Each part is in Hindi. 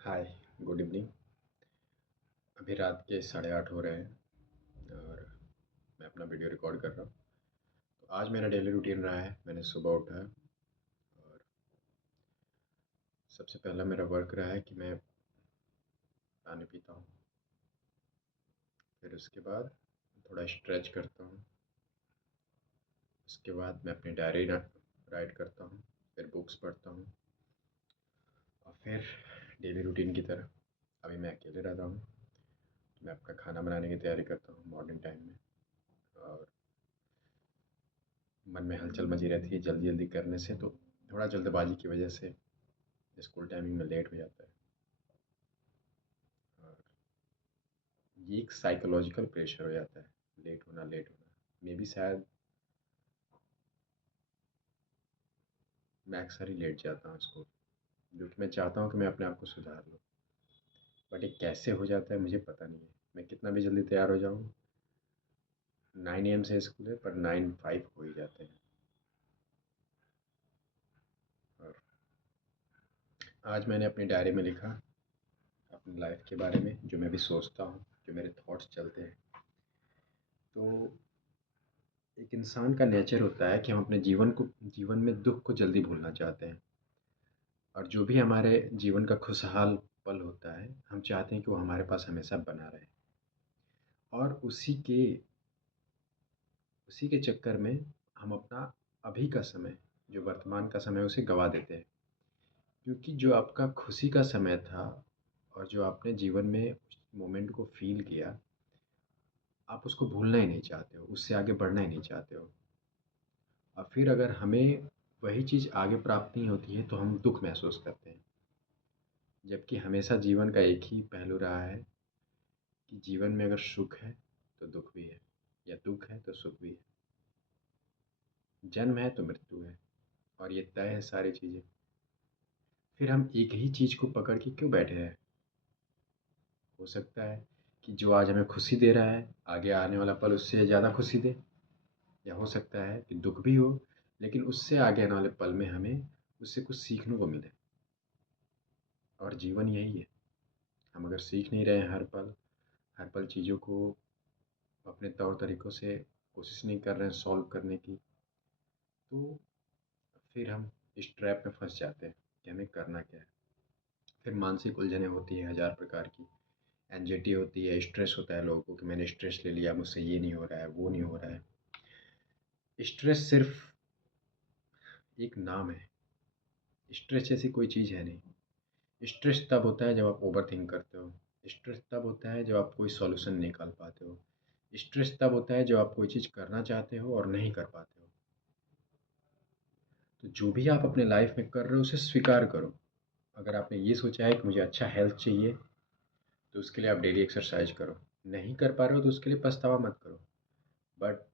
हाय, गुड इवनिंग। अभी रात के 8:30 हो रहे हैं और मैं अपना वीडियो रिकॉर्ड कर रहा हूँ। तो आज मेरा डेली रूटीन रहा है, मैंने सुबह उठा और सबसे पहला मेरा वर्क रहा है कि मैं पानी पीता हूँ। फिर उसके बाद थोड़ा स्ट्रेच करता हूँ। उसके बाद मैं अपनी डायरी राइट करता हूँ। फिर बुक्स पढ़ता हूँ और फिर डेली रूटीन की तरह अभी मैं अकेले रहता हूँ, तो मैं अपना खाना बनाने की तैयारी करता हूँ मॉर्निंग टाइम में। और मन में हलचल मची रहती है जल्दी जल्दी करने से, तो थोड़ा जल्दबाजी की वजह से स्कूल टाइमिंग में लेट हो जाता है। और ये एक साइकोलॉजिकल प्रेशर हो जाता है, लेट होना मे भी शायद मैं अक्सर ही लेट जाता हूँ स्कूल, जो कि मैं चाहता हूँ कि मैं अपने आप को सुधार लूँ। बट ये कैसे हो जाता है मुझे पता नहीं है। मैं कितना भी जल्दी तैयार हो जाऊँ, 9 AM से स्कूल है पर 9:05 हो ही जाते हैं। और आज मैंने अपनी डायरी में लिखा अपनी लाइफ के बारे में, जो मैं भी सोचता हूँ, जो मेरे थॉट्स चलते हैं। तो एक इंसान का नेचर होता है कि हम अपने जीवन में दुख को जल्दी भूलना चाहते हैं। और जो भी हमारे जीवन का खुशहाल पल होता है, हम चाहते हैं कि वो हमारे पास हमेशा बना रहे। और उसी के चक्कर में हम अपना अभी का समय, जो वर्तमान का समय, उसे गवा देते हैं। क्योंकि जो आपका खुशी का समय था और जो आपने जीवन में उस मोमेंट को फ़ील किया, आप उसको भूलना ही नहीं चाहते हो, उससे आगे बढ़ना ही नहीं चाहते हो। और फिर अगर हमें वही चीज़ आगे प्राप्त नहीं होती है, तो हम दुःख महसूस करते हैं। जबकि हमेशा जीवन का एक ही पहलू रहा है कि जीवन में अगर सुख है तो दुख भी है, या दुख है तो सुख भी है। जन्म है तो मृत्यु है, और ये तय है सारी चीज़ें। फिर हम एक ही चीज़ को पकड़ के क्यों बैठे हैं? हो सकता है कि जो आज हमें खुशी दे रहा है, आगे आने वाला पल उससे ज़्यादा खुशी दे। या हो सकता है कि दुख भी हो, लेकिन उससे आगे आने वाले पल में हमें उससे कुछ सीखने को मिले। और जीवन यही है। हम अगर सीख नहीं रहे हैं हर पल चीज़ों को अपने तौर तरीक़ों से कोशिश नहीं कर रहे हैं सॉल्व करने की, तो फिर हम इस ट्रैप में फँस जाते हैं कि हमें करना क्या है। फिर मानसिक उलझनें होती हैं हज़ार प्रकार की। एंग्ज़ायटी होती है, स्ट्रेस होता है लोगों को कि मैंने स्ट्रेस ले लिया, मुझसे ये नहीं हो रहा है, वो नहीं हो रहा है। स्ट्रेस सिर्फ़ एक नाम है, स्ट्रेस जैसी कोई चीज़ है नहीं। स्ट्रेस तब होता है जब आप ओवरथिंक करते हो। स्ट्रेस तब होता है जब आप कोई सॉल्यूशन नहीं निकाल पाते हो। स्ट्रेस तब होता है जब आप कोई चीज़ करना चाहते हो और नहीं कर पाते हो। तो जो भी आप अपने लाइफ में कर रहे हो उसे स्वीकार करो। अगर आपने ये सोचा है कि मुझे अच्छा हेल्थ चाहिए, तो उसके लिए आप डेली एक्सरसाइज करो। नहीं कर पा रहे हो तो उसके लिए पछतावा मत करो, बट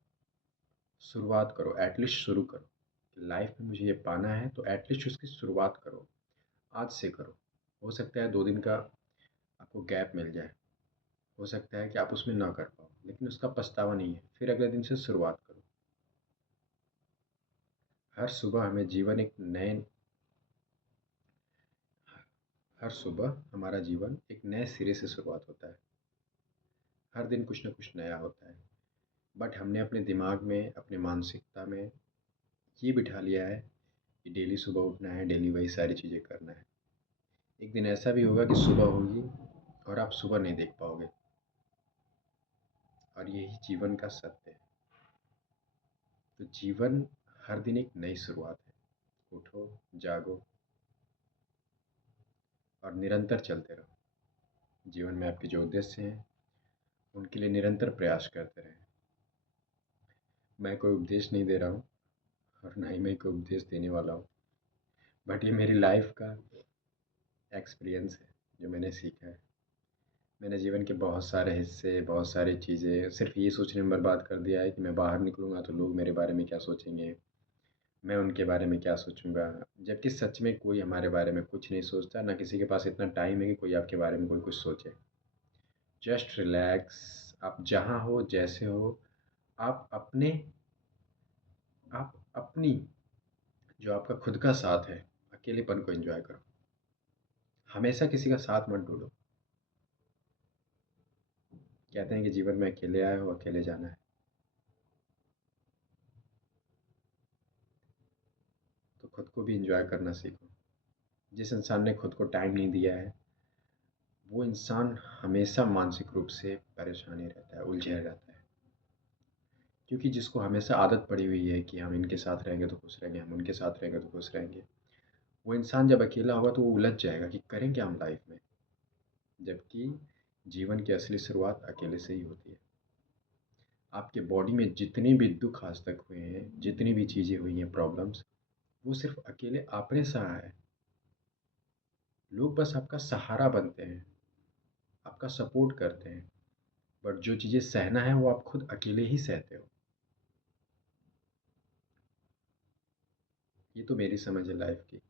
शुरुआत करो, एटलीस्ट शुरू करो। लाइफ में मुझे ये पाना है तो एटलीस्ट उसकी शुरुआत करो, आज से करो। हो सकता है 2 दिन का आपको गैप मिल जाए, हो सकता है कि आप उसमें ना कर पाओ, लेकिन उसका पछतावा नहीं है। फिर अगले दिन से शुरुआत करो। हर सुबह हमें जीवन एक नए हर सुबह हमारा जीवन एक नए सिरे से शुरुआत होता है। हर दिन कुछ ना कुछ नया होता है। बट हमने अपने दिमाग में, अपनी मानसिकता में ये बिठा लिया है कि डेली सुबह उठना है, डेली वही सारी चीज़ें करना है। एक दिन ऐसा भी होगा कि सुबह होगी और आप सुबह नहीं देख पाओगे, और यही जीवन का सत्य है। तो जीवन हर दिन एक नई शुरुआत है। उठो, जागो और निरंतर चलते रहो। जीवन में आपके जो उद्देश्य हैं, उनके लिए निरंतर प्रयास करते रहें। मैं कोई उपदेश नहीं दे रहा हूँ और ना ही मैं कोई उपदेश देने वाला हूँ, बट ये मेरी लाइफ का एक्सपीरियंस है, जो मैंने सीखा है। मैंने जीवन के बहुत सारे हिस्से, बहुत सारी चीज़ें सिर्फ़ ये सोचने में बर्बाद कर दिया है कि मैं बाहर निकलूँगा तो लोग मेरे बारे में क्या सोचेंगे, मैं उनके बारे में क्या सोचूँगा। जबकि सच में कोई हमारे बारे में कुछ नहीं सोचता, ना किसी के पास इतना टाइम है कि कोई आपके बारे में कोई कुछ सोचे। जस्ट रिलैक्स, आप जहाँ हो, जैसे हो, आप अपने आप अपनी जो आपका खुद का साथ है, अकेलेपन को एन्जॉय करो। हमेशा किसी का साथ मत ढूंढो। कहते हैं कि जीवन में अकेले आए हो अकेले जाना है। तो खुद को भी एंजॉय करना सीखो। जिस इंसान ने खुद को टाइम नहीं दिया है वो इंसान हमेशा मानसिक रूप से परेशान ही रहता है, उलझे रहता है। क्योंकि जिसको हमेशा आदत पड़ी हुई है कि हम इनके साथ रहेंगे तो खुश रहेंगे, हम उनके साथ रहेंगे तो खुश रहेंगे, वो इंसान जब अकेला होगा तो वो उलझ जाएगा कि करें क्या हम लाइफ में। जबकि जीवन की असली शुरुआत अकेले से ही होती है। आपके बॉडी में जितने भी दुख आज तक हुए हैं, जितनी भी चीज़ें हुई हैं, प्रॉब्लम्स, वो सिर्फ अकेले आपने सहा है। लोग बस आपका सहारा बनते हैं, आपका सपोर्ट करते हैं, बट जो चीज़ें सहना है वो आप खुद अकेले ही सहते हो। ये तो मेरी समझ है लाइफ की।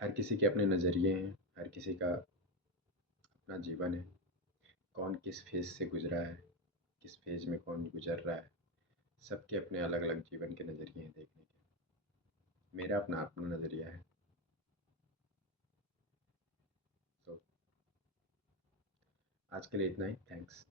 हर किसी के अपने नज़रिए हैं, हर किसी का अपना जीवन है। कौन किस फेज़ से गुजरा है, किस फेज़ में कौन गुजर रहा है, सबके अपने अलग अलग जीवन के नज़रिए हैं देखने के। मेरा अपना अपना नज़रिया है। तो आज के लिए इतना ही। थैंक्स।